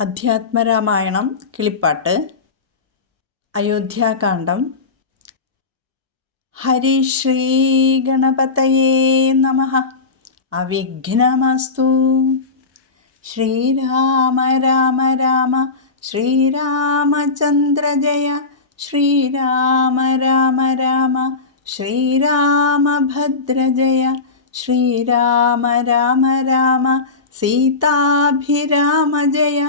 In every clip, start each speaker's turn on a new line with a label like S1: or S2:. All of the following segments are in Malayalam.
S1: അധ്യാത്മരാമായണം കിളിപ്പാട്ട് അയോധ്യാകാന്ഡം. ഹരിശ്രീ ഗണപതയേ നമ. അവിഘ്നമസ്തു. ശ്രീരാമ രാമ രാമ ശ്രീരാമചന്ദ്ര ജയ ശ്രീരാമ രാമ രാമ ശ്രീരാമഭദ്ര ജയ ശ്രീരാമ രാമ രാമ സീതാഭിരാമ ജയ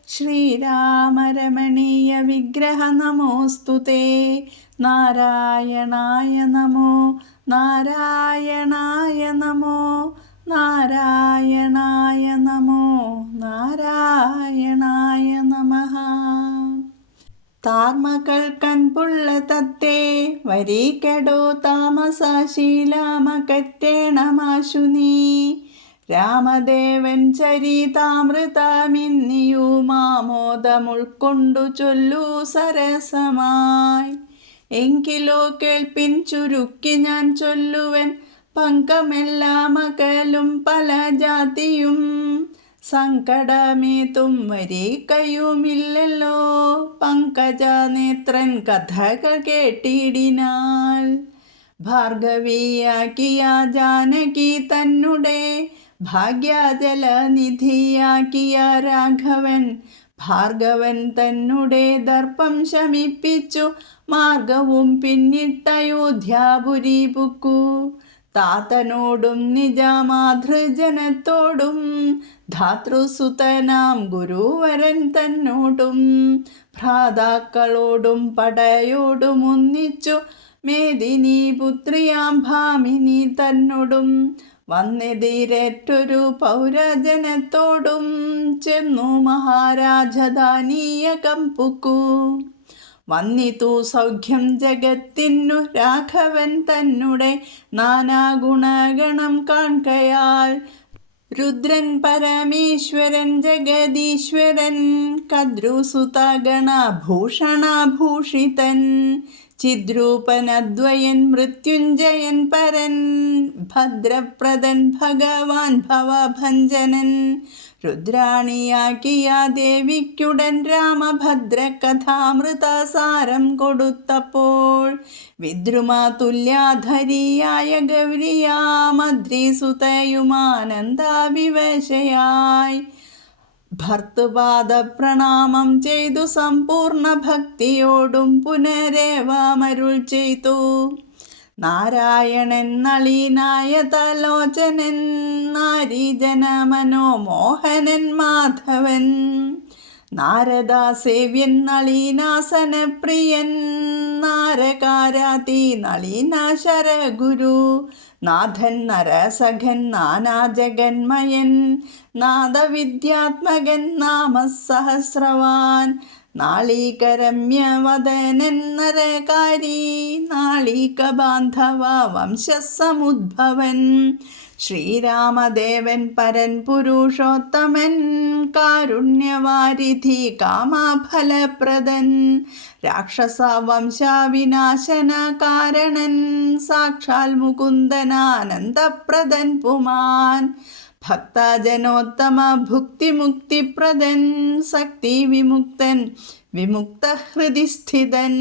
S1: ശ്രീരാമ രമണീയ വിഗ്രഹ നമോസ്തു നാരായണായ നമോ നാരായണായ നമോ നാരായണായ നമോ നാരായണായ നമ. താർമകൾ കൺപുള്ള തത്തേ വരീകടോ താമസശീലാമകറ്റേണമാശു നീ. രാമദേവൻ ചരിതാമൃതമിന്നിയു മാമോദമുൾക്കൊണ്ടു ചൊല്ലു സരസമായി. എങ്കിലോ കേൾപ്പിൻ ചുരുക്കി ഞാൻ ചൊല്ലുവൻ പങ്കമെല്ലാം അകലും പല ജാതിയും. സങ്കടമേതും വരീക്കയുമില്ലല്ലോ പങ്കജനേത്രൻ കഥകൾ കേട്ടിടിനാൽ. ഭാർഗവിയാക്കിയ ജാനകി തന്നുടെ ഭാഗ്യജലനിധിയാക്കിയ രാഘവൻ ഭാർഗവൻ തന്നുടെ ദർപ്പം ശമിപ്പിച്ചു. മാർഗവും പിന്നിട്ടയോധ്യാപുരി പുക്കു താത്തനോടും നിജമാതൃജനത്തോടും ധാതൃസുതനാം ഗുരുവരൻ തന്നോടും ഭ്രാതാക്കളോടും പടയോടും ഒന്നിച്ചു. മേദിനി പുത്രിയാം ഭാമിനി തന്നോടും വന്നെതിരേറ്റൊരു പൗരജനത്തോടും ചെന്നു മഹാരാജധാനീയകം പുക്കു വന്നിതു സൗഖ്യം ജഗത്തിനു രാഘവൻ തന്നെ നാനാഗുണഗണം കാൺകയാൽ രുദ്രൻ പരമേശ്വരൻ ജഗദീശ്വരൻ കദ്രുസുതഗണഭൂഷണഭൂഷിതൻ ചിദ്രൂപനദ്വയൻ മൃത്യുഞ്ജയൻ പരൻ ഭദ്രപ്രദൻ ഭഗവാൻ ഭവഭഞ്ജനൻ രുദ്രാണിയാക്കിയ ദേവിക്കുടൻ രാമഭദ്ര കഥാമൃതസാരം കൊടുത്തപ്പോൾ വിദ്രുമാതുല്യാധരിയായ ഗൗരിയാമദ്രിസുതയുമാനന്ദാവിവശയായി ഭർത്തുപാദ പ്രണാമം ചെയ്തു സമ്പൂർണ ഭക്തിയോടും പുനരേവാമരുൾ ചെയ്തു. നാരായണൻ നളീനായ തലോചനൻ നാരീജന മനോമോഹനൻ മാധവൻ. നാരദാസേവ്യൻ നളീനാസന പ്രിയൻ നാരകാരാതി നളീനാശര ഗുരു നാഥൻ നരസഖൻ നാനാജഗന്മയൻ നാദവിദ്യാത്മകൻ നാമസഹസ്രവാൻ നാളീകരമ്യവദനൻ നരകാരി നാളീകബാന്ധവ വംശസമുദ്ഭവൻ ശ്രീരാമദേവൻ പരൻ പുരുഷോത്തമൻ കാരുണ്യവാരിധി കാമഫലപ്രദൻ രാക്ഷസ വംശാവിനാശന കാരണൻ സാക്ഷാൽ മുകുന്ദനാനന്ദപ്രദൻ പുമാൻ ഭക്തജനോത്തമ ഭുക്തിമുക്തിപ്രദൻ ശക്തി വിമുക്തൻ വിമുക്തഹൃതി സ്ഥിതൻ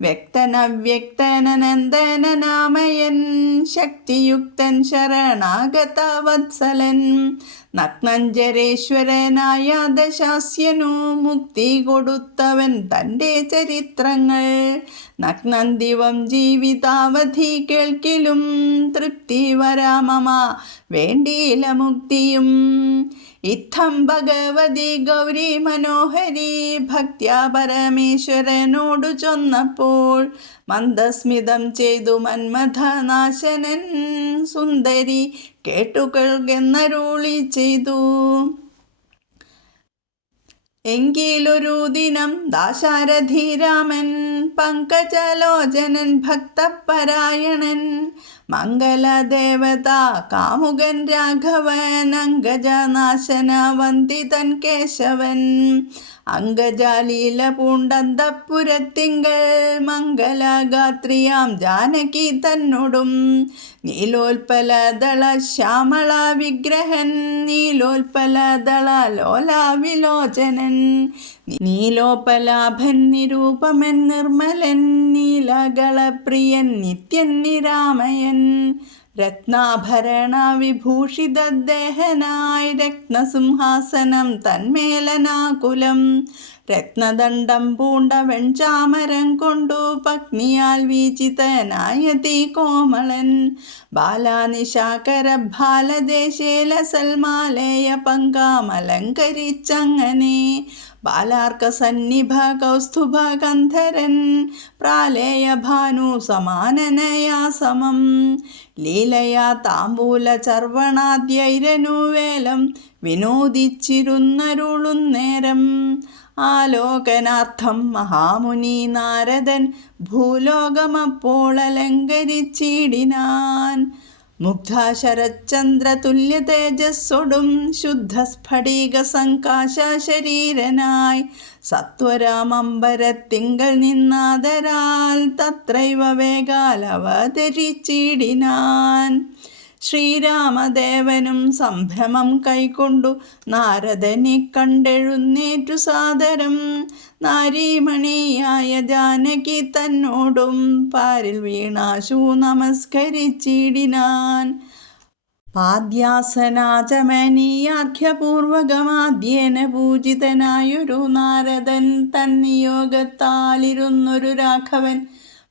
S1: വ്യക്തനവ്യക്തനനന്ദനനാമയൻ ശക്തിയുക്തൻ ശരണാഗത വത്സലൻ. നഗ്നഞ്ജരേശ്വരനായ ദശാസ്യനു മുക്തി കൊടുത്തവൻ തന്റെ ചരിത്രങ്ങൾ. നഗ്നന്തിവം ജീവിതാവധി കേൾക്കിലും തൃപ്തി വരാമമ വേണ്ടിയില മുക്തിയും. ഇത്തം ഭഗവതി ഗൗരി മനോഹരി ഭക്ത്യാ പരമേശ്വരനോടു ചൊന്നപ്പോൾ മന്ദസ്മിതം ചെയ്തു മന്മഥനാശനൻ സുന്ദരി കേട്ടുകൾക്കെന്നരുളി ചെയ്തു. എങ്കിലൊരു ദിനം ദാശാരഥി രാമൻ പങ്കജലോചനൻ ഭക്തപരായണൻ മംഗലദേവത കാമുകൻ രാഘവൻ അങ്കജനാശന വന്ദിതൻ കേശവൻ അങ്കജാലീല പൂണ്ടന്തപ്പുരത്തിങ്കൾ മംഗലഗാത്രിയാം ജാനകി തന്നോടും. നീലോൽപലദള ശ്യാമള വിഗ്രഹൻ നീലോൽപലദള ലോലാവിലോചനൻ നീലോപലാഭൻ നിരൂപമൻ നിർമ്മലൻ നീലകളപ്രിയൻ നിത്യൻ നിരാമയൻ. രത്നാഭരണ വിഭൂഷിതദേഹനായി രത്നസിംഹാസനം തന്മേലനാകുലം. രത്നദണ്ഡം പൂണ്ട വെൺചാമരം കൊണ്ടു പത്നിയാൽ വീചിതനായ കോമളൻ ബാലാനിശാകര ബാലദേശേല സൽമാലയ പങ്കാമലങ്കരിച്ചങ്ങനെ ബാലാർക്ക സന്നിഭ കൗസ്തുഭ കന്ധരൻ പ്രാലേയ ഭാനു സമാനനയാ സമം. ലീലയാ താമ്പൂല ചർവണാദ്യൈരനുവേലം വിനോദിച്ചിരുന്നരുളുന്നേരം ആലോകനാർത്ഥം മഹാമുനി നാരദൻ ഭൂലോകമപ്പോൾ അലങ്കരിച്ചിടിനാൻ. മുഗ്ധ തുല്യ തേജസ്സൊടും ശുദ്ധ സ്ഫടിക സങ്കാശ ശരീരനായി സത്വരാമമ്പരത്തിങ്കൽ നിന്നാദരാൽ തത്രൈവ വേഗാൽ അവതരിച്ചിടിനാൻ ശ്രീരാമദേവനും സംഭ്രമം കൈക്കൊണ്ടു നാരദനെ കണ്ടെഴുന്നേറ്റു സാദരം. നാരീമണിയായ ജാനകി തന്നോടും പാരിൽ വീണാശു നമസ്കരിച്ചിടിനാൻ. പാദ്യാസനാചമനീയാർഘ്യപൂർവകമാദ്യേന പൂജിതനായൊരു നാരദൻ തന്നിയോഗത്താലിരുന്നൊരു രാഘവൻ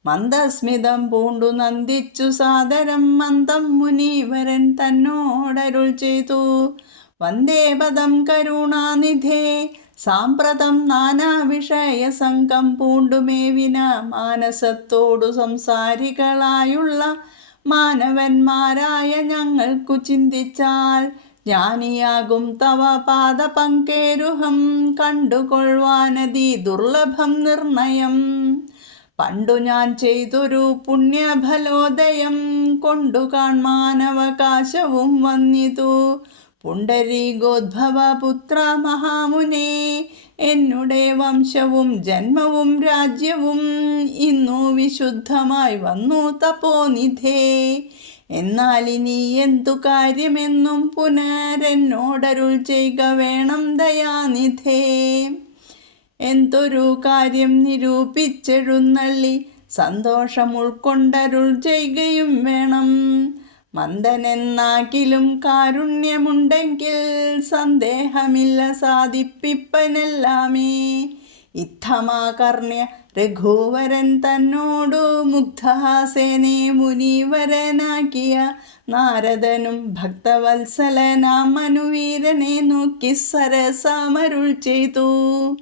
S1: മന്ദസ്മിതം പൂണ്ടു നന്ദിച്ചു സാദരം മന്ദം മുനീവരൻ തന്നോടരുൾ ചെയ്തു. വന്ദേ പദം കരുണാനിധേ സാമ്പ്രതം നാനാവിഷയ സംഘം പൂണ്ടുമേവിന മാനസത്തോടു സംസാരികളായുള്ള മാനവന്മാരായ ഞങ്ങൾക്കു ചിന്തിച്ചാൽ ജ്ഞാനിയാകും തവ പാദ പങ്കേരുഹം കണ്ടുകൊള്ളുവാനതി ദുർലഭം നിർണയം. പണ്ടു ഞാൻ ചെയ്തൊരു പുണ്യഫലോദയം കൊണ്ടു കാൺമാനവകാശവും വന്നിതു. പുണ്ടരീകോദ്ഭവ പുത്ര മഹാമുനെ എന്നുടെ വംശവും ജന്മവും രാജ്യവും ഇന്നു വിശുദ്ധമായി വന്നു തപോനിധേ. എന്നാൽ ഇനി എന്തു കാര്യമെന്നും പുനരെന്നോടരുൾ ചെയ്യുക വേണം ദയാനിധേ. എന്തൊരു കാര്യം നിരൂപിച്ചെഴുന്നള്ളി. സന്തോഷം ഉൾക്കൊണ്ടരുൾ ചെയ്യുകയും വേണം. മന്ദനെന്നാകിലും കാരുണ്യമുണ്ടെങ്കിൽ സന്ദേഹമില്ല സാധിപ്പിപ്പനെല്ലാമേ. ഇത്തമാകർണ്യ രഘുവരൻ തന്നോടു മുഗ്ധഹാസേനെ മുനീവരനാക്കിയ നാരദനും ഭക്തവത്സലനാം മനുവീരനെ നോക്കി സരസാമരുൾ ചെയ്തു.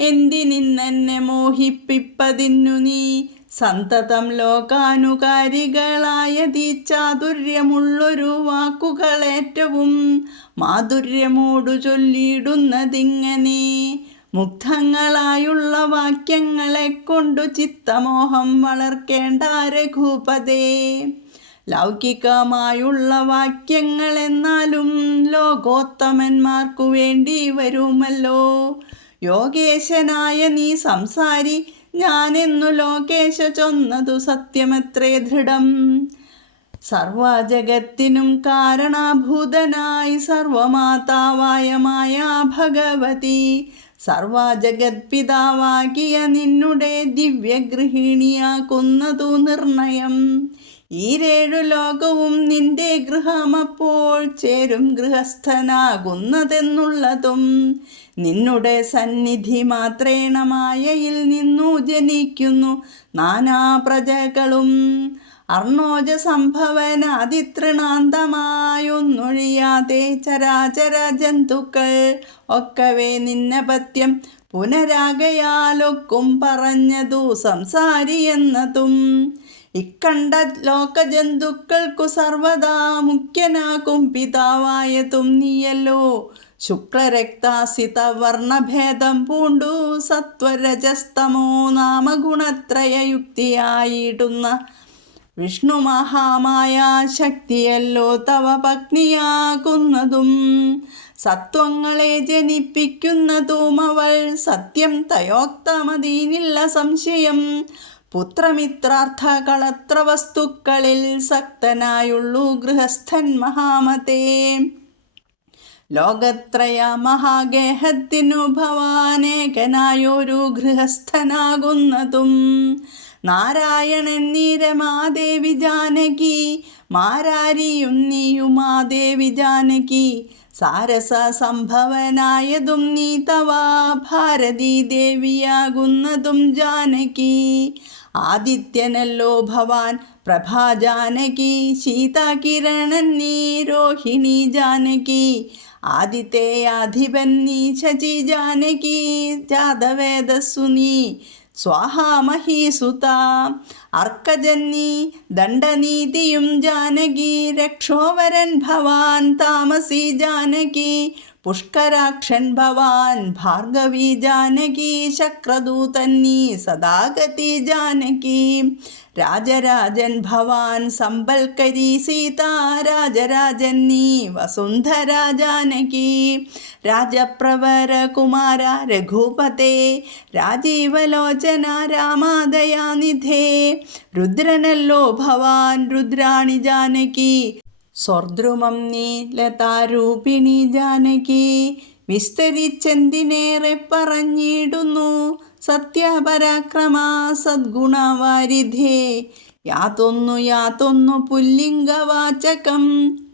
S1: എന്തിനിന്നെ മോഹിപ്പിപ്പതിന്നു നീ? സന്തതം ലോകാനുകാരികളായ ചാതുര്യമുള്ളൊരു വാക്കുകളേറ്റവും മാധുര്യമോടു ചൊല്ലിയിടുന്നതിങ്ങനെ മുഗ്ധങ്ങളായുള്ള വാക്യങ്ങളെ കൊണ്ടു ചിത്തമോഹം വളർക്കേണ്ട രഘുപതേ. ലൗകികമായുള്ള വാക്യങ്ങൾ എന്നാലും ലോകോത്തമന്മാർക്കു വേണ്ടി വരുമല്ലോ. യോഗേശനായ നീ സംസാരി. ഞാനെന്നു ലോകേശ ചൊന്നതു സത്യമത്രേ ദൃഢം. സർവജഗത്തിനും കാരണഭൂതനായി സർവമാതാവായ മായ ഭഗവതി. സർവജഗത്പിതാവാകിയ നിന്നുടെ ദിവ്യഗൃഹിണിയാക്കുന്നതു നിർണയം. ഈരേഴു ലോകവും നിന്റെ ഗൃഹമപ്പോൾ ചേരും ഗൃഹസ്ഥനാകുന്നതെന്നുള്ളതും. നിന്നുടെ സന്നിധി മാത്രേണ മായയിൽ നിന്നു ജനിക്കുന്നു നാനാ പ്രജകളും. അർണോജ സംഭവനാതിതൃണാന്തമായൊന്നൊഴിയാതെ ചരാചര ജന്തുക്കൾ ഒക്കവേ നിന്നപത്യം പുനരാകയാലൊക്കും പറഞ്ഞതു സംസാരി എന്നതും. ഇക്കണ്ട ലോകജന്തുക്കൾക്കു സർവദാ മുഖ്യനാകും പിതാവായതും നീയല്ലോ. ശുക്ലരക്താസിത വർണഭേദം പൂണ്ടു. സത്വരജസ്തമോ നാമഗുണത്രയുക്തിയായിടുന്ന വിഷ്ണു മഹാമായ ശക്തിയല്ലോ തവ പത്നിയാകുന്നതും. സത്വങ്ങളെ ജനിപ്പിക്കുന്നതും അവൾ സത്യം തയോക്തമതീനില്ല സംശയം. പുത്രമിത്രാർത്ഥ കളത്ര വസ്തുക്കളിൽ സക്തനായുള്ളൂ ഗൃഹസ്ഥൻ മഹാമതേ. ലോകത്രയ മഹാഗേഹത്തിനു ഭവാനേകനായൊരു ഗൃഹസ്ഥനാകുന്നതും നാരായണൻ നീരമാദേവി ജാനകി മാരാരിയും നീയുമാദേവി ജാനകി സാരസ സംഭവനായതും നീ തവാ ഭാരതീ ദേവിയാകുന്നതും ജാനകി. ആദിത്യനല്ലോ ഭവാൻ പ്രഭാ ജാനകി സീതാകിരണൻ നീ രോഹിണി ജാനകി ആദിത്യേയാധിപൻ നീ ശചി ജാനകി ജാതവേദസ്സു നീ സ്വാഹാമഹീസുത അർക്കജന്നി ദണ്ഡനീതിയും ജാനകി രക്ഷോവരൻ ഭവാൻ താമസി ജാനകി पुष्कराक्षन् भवान्, भार्गवी जानकी, शक्रदूतन्नी, सदागति जानकी। राजराजन् भवान् सम्बल्करी सीता, राजराजन्नी, वसुन्धरा जानकी। राजप्रवरकुमार रघुपते, राजीवलोचना, रामादयानिधे। रुद्रनल्लो भवान्, रुद्राणि जानकी। സ്വർദ്രുമം നീ ലതാരൂപിണി ജാനകി വിസ്തരിച്ചെന്തിനേറെ പറഞ്ഞിടുന്നു. സത്യപരാക്രമ സദ്ഗുണവാരിധേ. യാതൊന്നു യാതൊന്നു പുല്ലിംഗവാചകം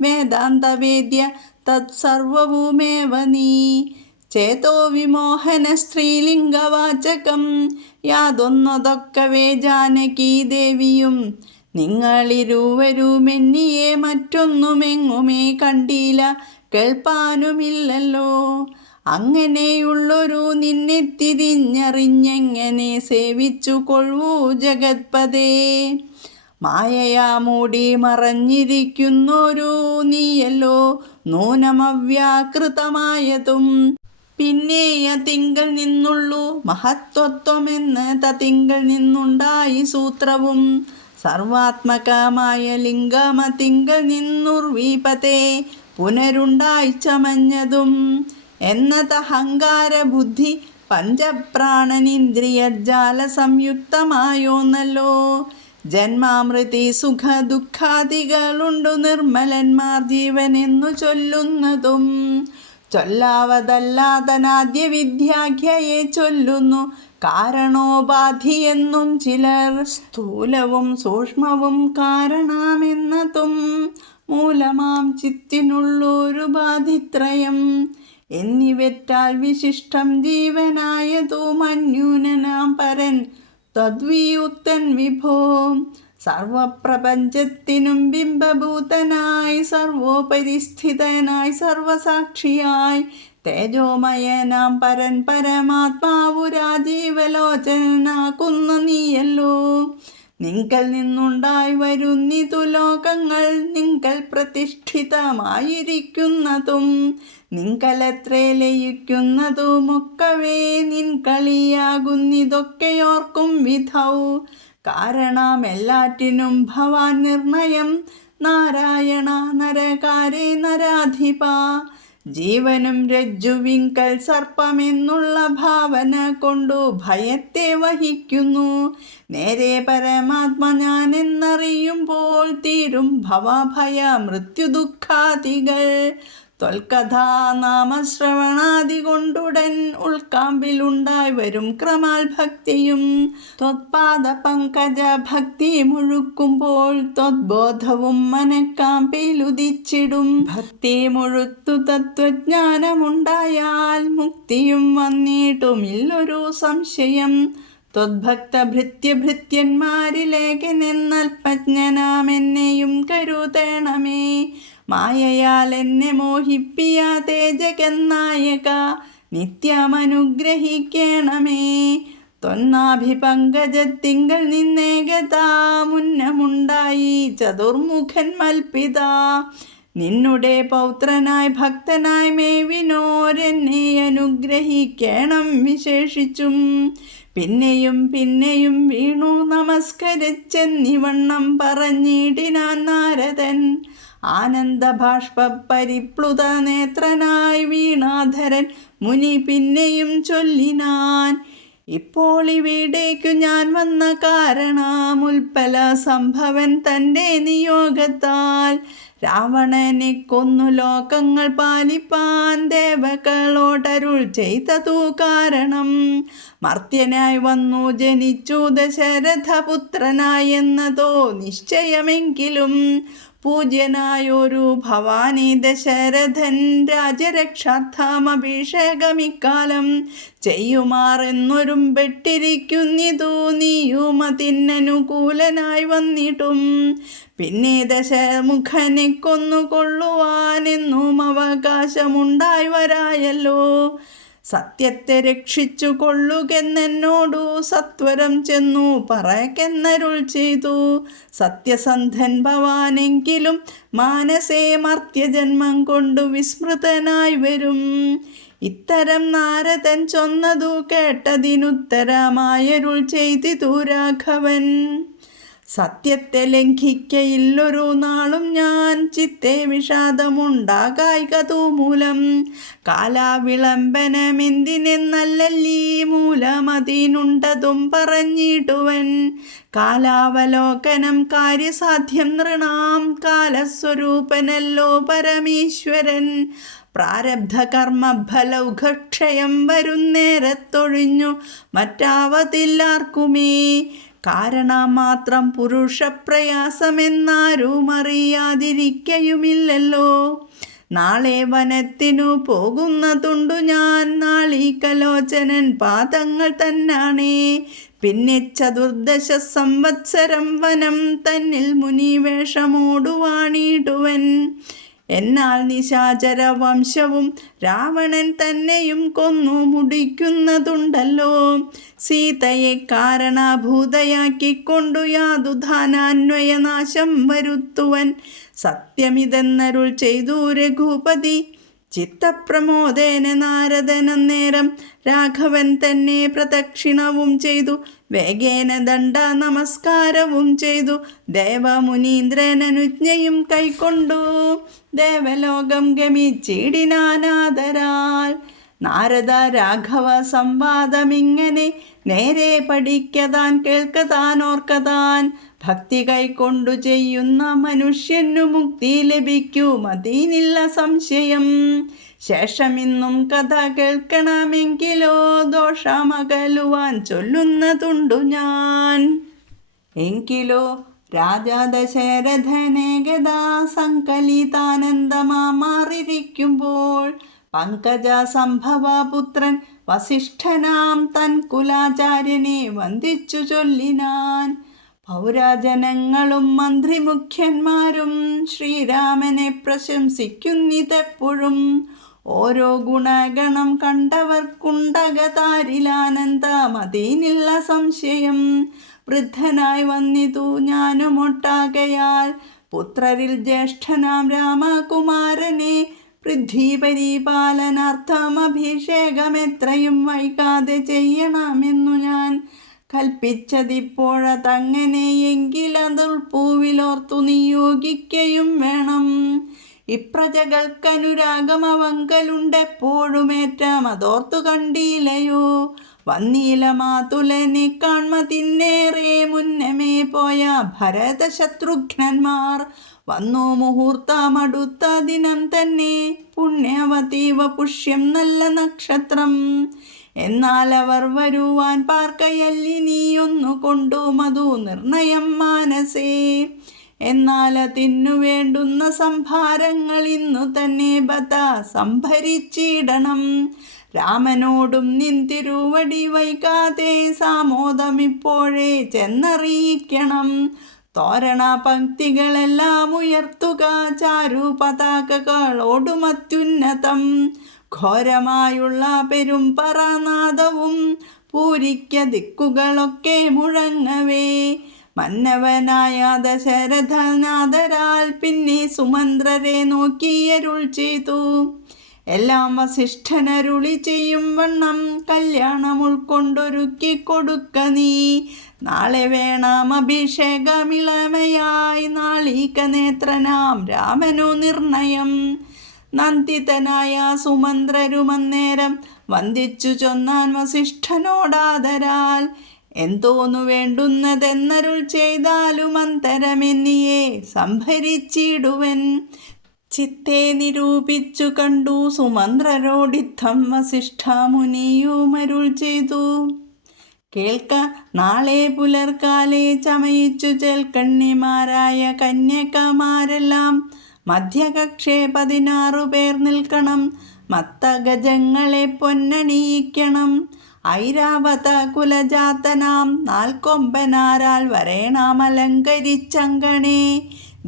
S1: വേദാന്തവേദ്യ തത്സർവവുമേവ നീ. ചേതോ വിമോഹന സ്ത്രീലിംഗവാചകം. യാതൊന്നതൊക്കവേ ജാനകീ ദേവിയും നിങ്ങളിരുവരുമെന്നിയെ മറ്റൊന്നുമെങ്ങുമേ കണ്ടില്ല. കേൾപ്പാനുമില്ലല്ലോ. അങ്ങനെയുള്ളൊരു നിന്നെ തിരിഞ്ഞറിഞ്ഞെങ്ങനെ സേവിച്ചു കൊള്ളൂ ജഗത്പതേ. മായയാ മൂടി മറഞ്ഞിരിക്കുന്നൊരു നീയല്ലോ. നൂനമവ്യാകൃതമായതും പിന്നെ തിങ്കൾ നിന്നുള്ളൂ. മഹത്വത്വമെന്ന് തിങ്കൾ നിന്നുണ്ടായി സൂത്രവും സർവാത്മകമായ ലിംഗമതിങ്കൾ നിന്നുർവീപത്തെ പുനരുണ്ടായി ചമഞ്ഞതും എന്നതഹങ്കാര ബുദ്ധി പഞ്ചപ്രാണനിന്ദ്രിയജാല സംയുക്തമായോന്നല്ലോ ജന്മാമൃതി സുഖ ദുഃഖാദികളുണ്ടു നിർമ്മലന്മാർ ജീവനെന്നു ചൊല്ലുന്നതും. ചൊല്ലാവതല്ലാതനാദ്യ വിദ്യാഖ്യയെ ചൊല്ലുന്നു. കാരണോപാധിയെന്നും ചിലർ സ്ഥൂലവും സൂക്ഷ്മവും കാരണമെന്നതും മൂലമാം ചിത്തിനുള്ളൊരു ബാധിത്രയം. എന്നിവറ്റാൽ വിശിഷ്ടം ജീവനായതു മന്യൂനനാം പരൻ തദ്വിയുക്തൻ വിഭോ. സർവപ്രപഞ്ചത്തിനും ബിംബഭൂതനായി സർവോപരിസ്ഥിതനായി സർവസാക്ഷിയായി തേജോമയനാം പരൻ പരമാത്മാവു രാജീവലോചനാക്കുന്ന നീയല്ലോ. നിങ്കൽ നിന്നുണ്ടായി വരുന്നിതു ലോകങ്ങൾ നിങ്കൽ പ്രതിഷ്ഠിതമായിരിക്കുന്നതും നിങ്കലെത്രേ ലയിക്കുന്നതുമൊക്കവേ നിൻ കളിയാകുന്നിതൊക്കെയോർക്കും വിധൗ. കാരണം എല്ലാറ്റിനും ഭവാൻ നിർണയം. നാരായണ നരകാരേ നരാധിപ. ജീവനും രജ്ജുവിങ്കൽ സർപ്പമെന്നുള്ള ഭാവന കൊണ്ടു ഭയത്തെ വഹിക്കുന്നു. നേരെ പരമാത്മ ഞാൻ എന്നറിയുമ്പോൾ തീരും ഭവഭയ മൃത്യുദുഃഖാദികൾ. ത്വൽക്കഥാനാമശ്രവണാദി കൊണ്ടുടൻ ഉൾക്കാമ്പിലുണ്ടായി വരും ക്രമാൽ ഭക്തിയും ത്വത്പാദ പങ്കജ ഭക്തി മുഴുക്കുമ്പോൾ ത്വദ്ബോധവും മനക്കാമ്പിലുദിച്ചിടും. ഭക്തി മുഴുത്തു തത്വജ്ഞാനമുണ്ടായാൽ മുക്തിയും വന്നിട്ടുമില്ലൊരു സംശയം ത്വദ്ഭക്തഭൃത്യഭൃത്യന്മാരിലേക്കെന്നൽപജ്ഞനാമെന്നെയും കരുതേണമേ. മായയാൽ എന്നെ മോഹിപ്പിയ ജഗന്നായക നിത്യമനുഗ്രഹിക്കണമേ. തൊന്നാഭിപങ്കജത്തിങ്കൾ നിന്നേകതാ മുന്നമുണ്ടായി ചതുർമുഖൻ മൽപിത. നിന്നുടെ പൗത്രനായി ഭക്തനായി മേവിനോരെന്നെ അനുഗ്രഹിക്കണം വിശേഷിച്ചും. പിന്നെയും പിന്നെയും വീണു നമസ്കരിച്ചെന്നിവണ്ണം പറഞ്ഞിടിനാൻ നാരദൻ. ആനന്ദഭാഷ്പ പരിപ്ലുത നേത്രനായി വീണാധരൻ മുനി പിന്നെയും ചൊല്ലിനാൻ. ഇപ്പോൾ ഇവിടേക്കു ഞാൻ വന്ന കാരണമുൽപ്പല സംഭവൻ തന്റെ നിയോഗത്താൽ. രാവണനെ കൊന്നു ലോകങ്ങൾ പാലിപ്പാൻ ദേവകളോടരുൾ ചെയ്തതു കാരണം. മർത്യനായി വന്നു ജനിച്ചു ദശരഥപുത്രനായെന്നതോ നിശ്ചയമെങ്കിലും പൂജ്യനായൊരു ഭവാനി ദശരഥൻ രാജരക്ഷാർത്ഥാമഭിഷേകമിക്കാലം ചെയ്യുമാറെന്നൊരുമ്പെട്ടിരിക്കുന്നിതു നീയുമതിനനുകൂലനായി വന്നിട്ടും. പിന്നെ ദശമുഖനെ കൊന്നുകൊള്ളുവാനെന്നും അവകാശമുണ്ടായി വരായല്ലോ. സത്യത്തെ രക്ഷിച്ചു കൊള്ളുകെന്നെന്നോടു സത്വരം ചെന്നു പറയക്കെന്നരുൾ ചെയ്തു. സത്യസന്ധൻ ഭവാനെങ്കിലും മാനസേ മർത്യജന്മം കൊണ്ടു വിസ്മൃതനായി വരും. ഇത്തരം നാരദൻ ചൊന്നതു കേട്ടതിനുത്തരമായരുൾ ചെയ്തിതു രാഘവൻ. സത്യത്തെ ലംഘിക്കയില്ലൊരു നാളും ഞാൻ ചിത്തെ വിഷാദമുണ്ടാകായിക തൂമൂലം. കാലാവിളംബനമെന്തിനെന്നല്ലല്ലീ മൂലമതിനുണ്ടതും പറഞ്ഞിടുവൻ. കാലാവലോകനം കാര്യസാധ്യം നൃണാം കാലസ്വരൂപനല്ലോ പരമീശ്വരൻ. പ്രാരബ്ധകർമ്മഫലൗഘക്ഷയം വരുന്നേരത്തൊഴിഞ്ഞു മറ്റാവതില്ലാർക്കുമേ. കാരണം മാത്രം പുരുഷപ്രയാസമെന്നാരും അറിയാതിരിക്കയുമില്ലല്ലോ നാളെ വനത്തിനു പോകുന്നതുണ്ടു ഞാൻ നാളീകലോചനൻ പാദങ്ങൾ തന്നാണേ. പിന്നെ ചതുർദശ സംവത്സരം വനം തന്നിൽ മുനിവേഷമോടുവാണിടുവൻ. എന്നാൽ നിശാചര വംശവും രാവണൻ തന്നെയും കൊന്നു മുടിക്കുന്നതുണ്ടല്ലോ. സീതയെ കാരണഭൂതയാക്കിക്കൊണ്ടു യാതുധാനാന്വയനാശം വരുത്തുവൻ. സത്യമിതെന്നരുൾ ചെയ്തു രഘുപതി. ചിത്തപ്രമോദേന നാരദനന്നേരം രാഘവൻ തന്നെ പ്രദക്ഷിണവും ചെയ്തു. വേഗേന ദണ്ഡ നമസ്കാരവും ചെയ്തു. ദേവമുനീന്ദ്രനനുജ്ഞയും കൈക്കൊണ്ടു. ദേവലോകം ഗമിച്ചിടിനാനാദരാൽ. നാരദ രാഘവ സംവാദമിങ്ങനെ നേരെ പഠിക്കതാൻ കേൾക്കതാൻ ഓർക്കതാൻ. ഭക്തി കൈക്കൊണ്ടു ചെയ്യുന്ന മനുഷ്യനു മുക്തി ലഭിക്കും അതിനില്ല സംശയം. ശേഷമിന്നും കഥ കേൾക്കണമെങ്കിലോ ദോഷമകലുവാൻ ചൊല്ലുന്നതുണ്ടു ഞാൻ. എങ്കിലോ രാജാ ദശരഥനേകദാ സങ്കലിതാനന്ദമാറിയിരിക്കുമ്പോൾ പങ്കജ സംഭവ പുത്രൻ വസിഷ്ഠനാം തൻ കുലാചാര്യനെ വന്ദിച്ചു ചൊല്ലിനാൻ. പൗരാജനങ്ങളും മന്ത്രിമുഖ്യന്മാരും ശ്രീരാമനെ പ്രശംസിക്കുന്നിതെപ്പോഴും. ഓരോ ഗുണഗണം കണ്ടവർക്കുണ്ടകതാരിലാനന്ദ കണ്ടവർക്കുണ്ടകതാരിലാനന്ദമതീനില്ല സംശയം. വൃദ്ധനായി വന്നിതു ഞാനുമൊട്ടാകയാൽ പുത്രരിൽ ജ്യേഷ്ഠനാം രാമകുമാരനെ പൃഥ്വി എത്രയും വൈകാതെ ചെയ്യണമെന്നു ഞാൻ കൽപ്പിച്ചതിപ്പോഴതങ്ങനെയെങ്കിലതുൾപ്പൂവിലോർത്തു നിയോഗിക്കയും വേണം. ഇപ്രജകൾക്കനുരാഗമവങ്കലുണ്ടെപ്പോഴുമേറ്റം അതോർത്തു കണ്ടീലയോ വന്നീല മാതുലനെ കാൺമതിന്നേറെ മുന്നമേ പോയ ഭരതശത്രുഘ്നന്മാർ. വന്നു മുഹൂർത്തമടുത്ത ദിനം തന്നെ പുണ്യവതീവ പുഷ്യം നല്ല നക്ഷത്രം. എന്നാൽ അവർ വരുവാൻ പാർക്കയല്ലിനിയൊന്നു കൊണ്ടു മധു നിർണയം മാനസേ. എന്നാൽ തിന്നു വേണ്ടുന്ന സംഭാരങ്ങൾ ഇന്നു തന്നെ ബത സംഭരിച്ചിടണം. രാമനോടും നിൻ തിരുവടി വൈകാതെ സാമോദമിപ്പോഴേ ചെന്നറിയിക്കണം. തോരണ പങ്ക്തികളെല്ലാം ഉയർത്തുക ചാരു പതാകകളോടുമത്യുന്നതം ഘോരമായുള്ള പെരും പറനാദവും പൂരിക്ക ദിക്കുകളൊക്കെ മുഴങ്ങവേ. മന്നവനായ ദശരഥനാഥരാൽ പിന്നെ സുമന്ത്രരെ നോക്കിയരുൾ ചെയ്തു. എല്ലാം വസിഷ്ഠനരുളി ചെയ്യും വണ്ണം കല്യാണം ഉൾക്കൊണ്ടൊരുക്കി കൊടുക്ക നീ. നാളെ വേണം അഭിഷേകമിളമയായി നാളീക നേത്രനാം രാമനു നിർണയം. നന്ദിതനായ സുമന്ത്രരുമന്നേരം വന്ദിച്ചു ചൊന്നാൻ വസിഷ്ഠനോടാദരാൽ. എന്തോന്നു വേണ്ടുന്നതെന്നരുൾ ചെയ്താലും അന്തരമെന്നിയെ സംഭരിച്ചിടുവൻ. ചിത്തെ നിരൂപിച്ചു കണ്ടു. സുമന്ത്രരോടിത്തം വസിഷ്ഠ മുനിയുമരുൾ ചെയ്തു. കേൾക്ക നാളെ പുലർക്കാലെ ചമയിച്ചു ചേൽക്കണ്ണിമാരായ കന്യകമാരെല്ലാം. മധ്യകക്ഷേ പതിനാറു പേർ നിൽക്കണം. മത്തഗജങ്ങളെ പൊന്നണിയിക്കണം. ഐരാവത കുലജാതനാം. നാൽക്കൊമ്പനാരാൽ വരേണാം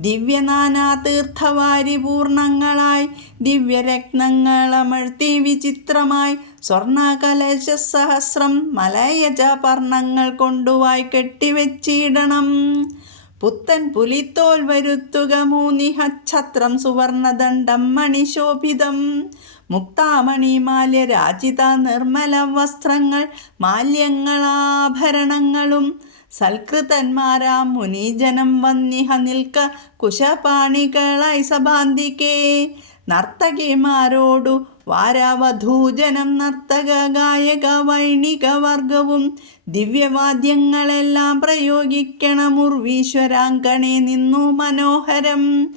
S1: അലങ്കരിച്ചങ്കണേ പൂർണങ്ങളായി തീർത്ഥവാരി പൂർണങ്ങളായി ദിവ്യരത്നങ്ങളമഴ്ത്തി വിചിത്രമായി സ്വർണകലശ സഹസ്രം മലയജ പർണങ്ങൾ കൊണ്ടുവായി കെട്ടിവെച്ചിടണം. പുത്തൻ പുലിത്തോൽ വരുത്തുക മൂന്നിഹച്ഛത്രം സുവർണദണ്ഡം മണിശോഭിതം. മുക്താമണി മാല്യ രാജിത നിർമ്മല വസ്ത്രങ്ങൾ മാല്യങ്ങളാഭരണങ്ങളും സൽകൃതന്മാരാം മുനീജനം വന്നിഹ നിൽക്ക കുശപാണികളായി സഭാന്തികേ നർത്തകിമാരോടു വാരാവധൂജനം നർത്തക ഗായക വൈണിക വർഗവും ദിവ്യവാദ്യങ്ങളെല്ലാം പ്രയോഗിക്കണം ഉർവീശ്വരാങ്കണേ നിന്നു മനോഹരം.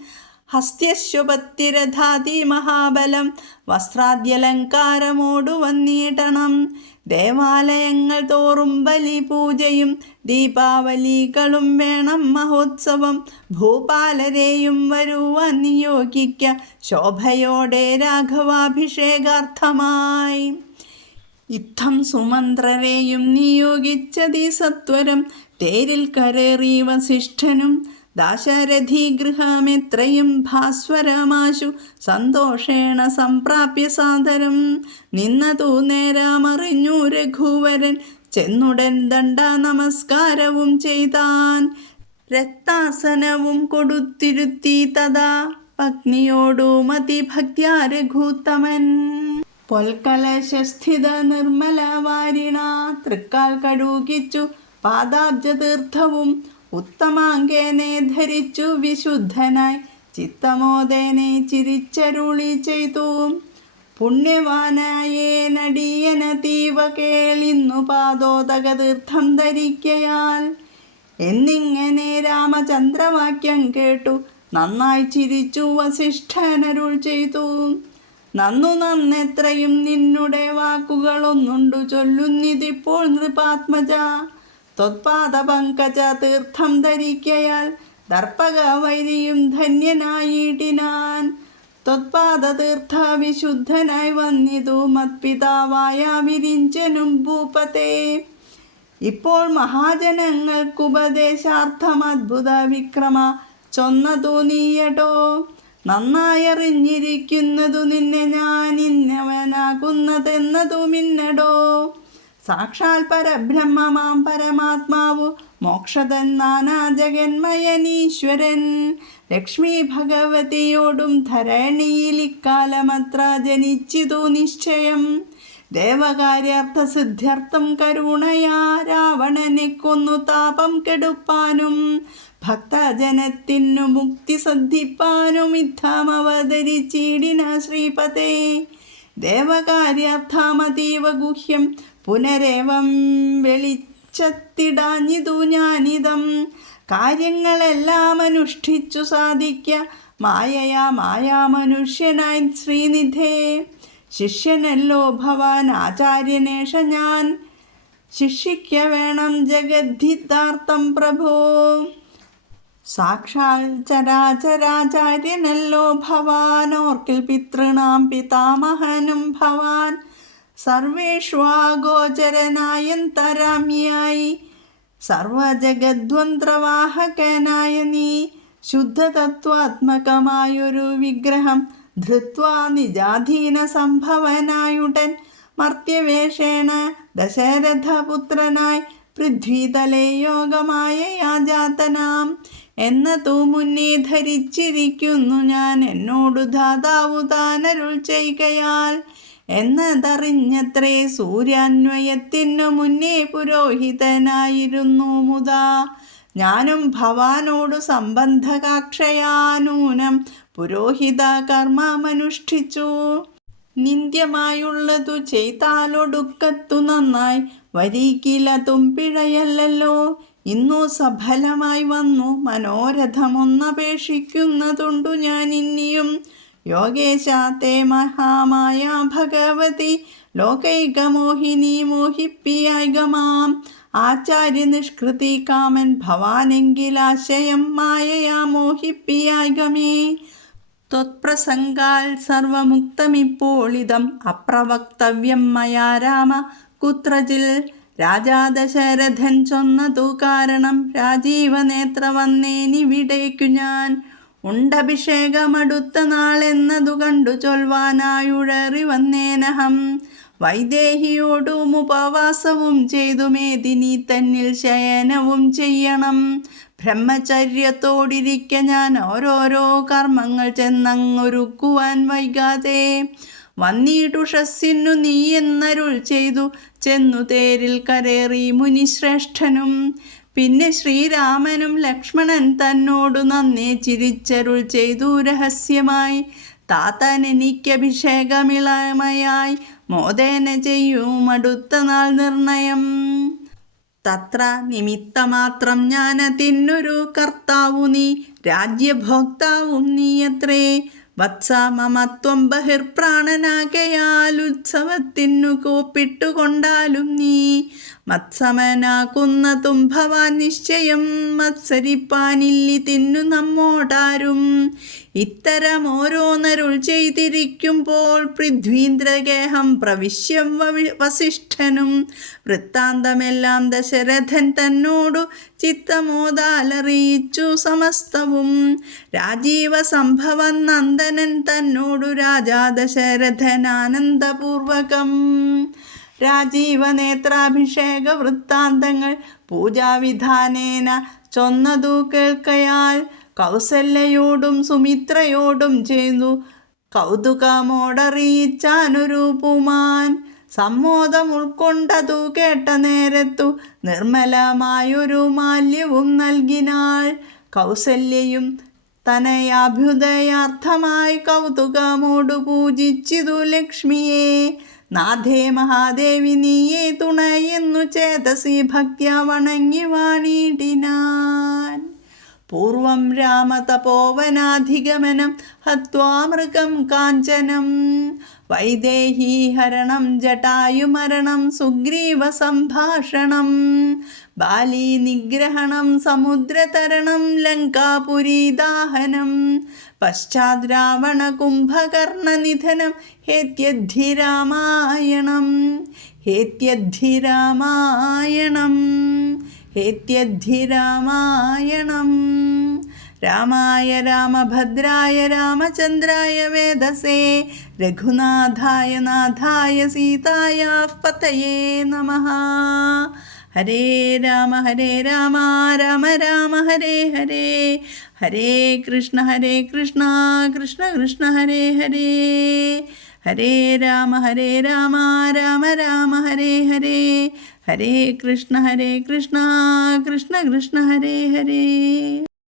S1: ഹസ്ത്യശ്വപത്തിരഥാതി മഹാബലം വസ്ത്രാദ്യലങ്കാരമോടു വന്നിടണം. ദേവാലയങ്ങൾ തോറും ബലി പൂജയും ദീപാവലികളും വേണം മഹോത്സവം. ഭൂപാലരെയും വരുവാൻ നിയോഗിക്ക ശോഭയോടെ രാഘവാഭിഷേകാർത്ഥമായി. ഇത്തം സുമന്ത്രരെയും നിയോഗിച്ചതി സത്വരം. തേരിൽ കരേറി വസിഷ്ഠനും ദാശരഥീഗൃഹമെത്രയും ഭാസ്വരമാശു സന്തോഷേണ സംപ്രാപ്യ സാദരം. നിന്നതു നേരമറിഞ്ഞു രഘുവരൻ ചെന്നുടൻ ദണ്ഡ നമസ്കാരവും ചെയ്താൻ. രക്താസനവും കൊടുത്തിരുത്തി തഥാ പത്നിയോടു മതിഭക്ത്യാ രഘുത്തമൻ. പൊൽക്കലശസ്ഥിത നിർമ്മല വാരിണ തൃക്കാൽ കഴുകിച്ചു പാദാബ്ജതീർത്ഥവും ഉത്തമാങ്കേനെ ധരിച്ചു വിശുദ്ധനായി ചിത്തമോദേനെ ചിരിച്ചരുളി ചെയ്തു. പുണ്യവാനായേ നടിയന തീവ കേളിന്നു പാദോദക തീർത്ഥം ധരിക്കയാൽ. എന്നിങ്ങനെ രാമചന്ദ്രവാക്യം കേട്ടു നന്നായി ചിരിച്ചു വസിഷ്ഠനരുൾ ചെയ്തു. നന്നു നന്നെത്രയും നിന്നുടെ വാക്കുകളൊന്നുണ്ടു ചൊല്ലുന്നിതിപ്പോൾ നൃപാത്മജ. ത്വത്പാദ പങ്കജ തീർത്ഥം ധരിക്കയാൽ ദർപ്പക വൈരിയും ധന്യനായിടിനാൻ. ത്വത്പാദ തീർത്ഥ വിശുദ്ധനായി വന്നിതു മത്പിതാവായ വിരിഞ്ചനും ഭൂപതേ. ഇപ്പോൾ മഹാജനങ്ങൾക്കുപദേശാർത്ഥം അദ്ഭുത വിക്രമ ചൊന്നതു നീയടോ. നന്നായറിഞ്ഞിരിക്കുന്നതു നിന്നെ ഞാൻ ഇന്നവനാകുന്നതെന്നതു മിന്നടോ. സാക്ഷാൽ പരബ്രഹ്മമാം പരമാത്മാവു മോക്ഷതൻ നാനാ ജഗന്മയനീശ്വരൻ ലക്ഷ്മി ഭഗവതിയോടും ധരണിയിൽ ഇക്കാലമത്ര ജനിച്ചിതു നിശ്ചയം. ദേവകാര്യാർത്ഥ സിദ്ധ്യർത്ഥം കരുണയാ രാവണനെ കൊന്നു താപം കെടുപ്പാനും ഭക്തജനത്തിനു മുക്തി സദ്ധിപ്പാനും ഇത്ഥാം അവതരിച്ചിടിന ശ്രീപതേ. ദേവകാര്യാർത്ഥാമതീവ ഗുഹ്യം പുനരേവം വെളിച്ചത്തിടാഞ്ഞിതു ഞാനിതം. കാര്യങ്ങളെല്ലാം അനുഷ്ഠിച്ചു സാധിക്ക. മായയാ മായാ മനുഷ്യനായി ശ്രീനിധേ. ശിഷ്യനല്ലോ ഭവാൻ ആചാര്യനേഷ ഞാൻ. ശിക്ഷിക്ക വേണം ജഗദ്ധിതാർത്ഥം പ്രഭോ. സാക്ഷാൽ ചരാചരാചാര്യനല്ലോ ഭവാൻ. ഓർക്കിൽ പിതൃണാം പിതാമഹനും ഭവാൻ. സർവേഷ്വാഗോചരനായന്തരാമ്യായി. സർവജഗദ്വന്ത്രവാഹകനായ നീ ശുദ്ധതത്വാത്മകമായൊരു വിഗ്രഹം ധൃത്വാ നിജാധീന സംഭവനായുടൻ മർത്യവേഷേണ ദശരഥപുത്രനായി പൃഥ്വിതലേ യോഗമായ യാജാതനാം എന്ന തൂ മുന്നേ ധരിച്ചിരിക്കുന്നു ഞാൻ എന്നോടു ധാതാവു താനരുൾ എന്നതറിഞ്ഞത്രേ സൂര്യാന്വയത്തിനു മുന്നേ പുരോഹിതനായിരുന്നു മുതാ. ഞാനും ഭവാനോട് സംബന്ധകാക്ഷയാനൂനം പുരോഹിത കർമ്മമനുഷ്ഠിച്ചു നിന്ദ്യമായുള്ളതു ചെയ്താലൊടുക്കത്തു നന്നായി. വരീക്കില തുമ്പിഴയല്ലോ ഇന്നു സഫലമായി വന്നു മനോരഥമൊന്നപേക്ഷിക്കുന്നതുണ്ടു ഞാൻ ഇനിയും യോഗേശാത്തെ മഹാമായ ഭഗവതി ലോകൈകമോഹിനി മോഹിപ്പിയായികമാം ആചാര്യ നിഷ്കൃതി കാമൻ ഭവാനെങ്കിലാശയം മായയാ മോഹിപ്പിയായികമേ ത്വത്പ്രസംഗാൽ സർവമുക്തമിപ്പോളിതം അപ്രവക്തവ്യം മയാ രാമ കുത്രജിൽ രാജാ ദശരഥൻ ചൊന്നതു കാരണം രാജീവനേത്ര വന്നേനിവിടേക്കു ഞാൻ ഉണ്ടഭിഷേകമടുത്ത നാളെന്നതു കണ്ടു ചൊൽവാനായുഴറി വന്നേനഹം. വൈദേഹിയോടും ഉപവാസവും ചെയ്തു മേദിനി തന്നിൽ ശയനവും ചെയ്യണം. ബ്രഹ്മചര്യത്തോടിരിക്ക ഞാൻ ഓരോരോ കർമ്മങ്ങൾ ചെന്നങ്ങൊരുക്കുവാൻ വൈകാതെ. വന്നീടുഷസ്സിനു നീ എന്നരുൾ ചെയ്തു ചെന്നു തേരിൽ കരേറി മുനിശ്രേഷ്ഠനും. പിന്നെ ശ്രീരാമനും ലക്ഷ്മണൻ തന്നോടു നന്നേ ചിരിച്ചരുൾ ചെയ്തു രഹസ്യമായി. താത്തൻ എനിക്കഭിഷേകമിളമയായി. മോദേന ചെയ്യും അടുത്ത നാൾ നിർണയം. തത്ര നിമിത്തമാത്രം ഞാനതിനൊരു കർത്താവു നീ. രാജ്യഭോക്താവും നീയത്രേ വത്സ മമത്വം ബഹിർപ്രാണനാകയാൽ ഉത്സവത്തിനു കോപ്പിട്ടുകൊണ്ടാലും നീ. മത്സമനാക്കുന്നതും ഭവാൻ നിശ്ചയം മത്സരിപ്പാനില്ലി തിന്നു നമ്മോടാരും. ഇത്തരം ഓരോന്നരുൾ ചെയ്തിരിക്കുമ്പോൾ പൃഥ്വീന്ദ്രഗേഹം പ്രവിശ്യം വസിഷ്ഠനും. വൃത്താന്തമെല്ലാം ദശരഥൻ തന്നോടു ചിത്തമോദാലറിയിച്ചു സമസ്തവും. രാജീവ സംഭവം നന്ദനൻ തന്നോടു രാജാ ദശരഥൻ ആനന്ദപൂർവകം. രാജീവനേത്രാഭിഷേക വൃത്താന്തങ്ങൾ പൂജാവിധാനേന ചൊന്നതു കേൾക്കയാൽ കൗസല്യയോടും സുമിത്രയോടും ചെയ്തു കൗതുകമോടറിയിച്ചാനുരൂപുമാൻ സമ്മോദം ഉൾക്കൊണ്ടതു കേട്ട നേരത്തു നിർമ്മലമായൊരു മാല്യവും നൽകിനാൾ കൗസല്യയും തനയാഭ്യുദയാർത്ഥമായി കൗതുകമോടു പൂജിച്ചിതു ലക്ഷ്മിയെ നാഥേ മഹാദേവി നീയെ തുണയെന്നു ചേതസി ഭക്യ വണങ്ങി വാണിടിനാൻ. പൂർവം രാമതപോവനാധിഗമനം ഹത്വാമൃഗം കാഞ്ചനം. വൈദേഹീഹരണം ജടായുമരണം സുഗ്രീവ സംഭാഷണം. ബാലി നിഗ്രഹണം സമുദ്രതരണം ലങ്കാപുരീദാഹനം പശ്ചാത് രാവണ ഹേത്യദ്ധി രാമായണം ഹേത്യദ്ധിരാമായണം ഹേത്യദ്ധിരാമായണം रामाय रामभद्राय रामचन्द्राय वेदसे, रघुनाथाय नाथाय सीतायाः पतये नमः। हरे राम हरे राम राम राम, हरे हरे। हरे कृष्ण हरे कृष्ण कृष्ण कृष्ण, हरे हरे। हरे राम हरे राम राम राम, हरे हरे। हरे कृष्ण हरे कृष्ण कृष्ण कृष्ण, हरे हरे।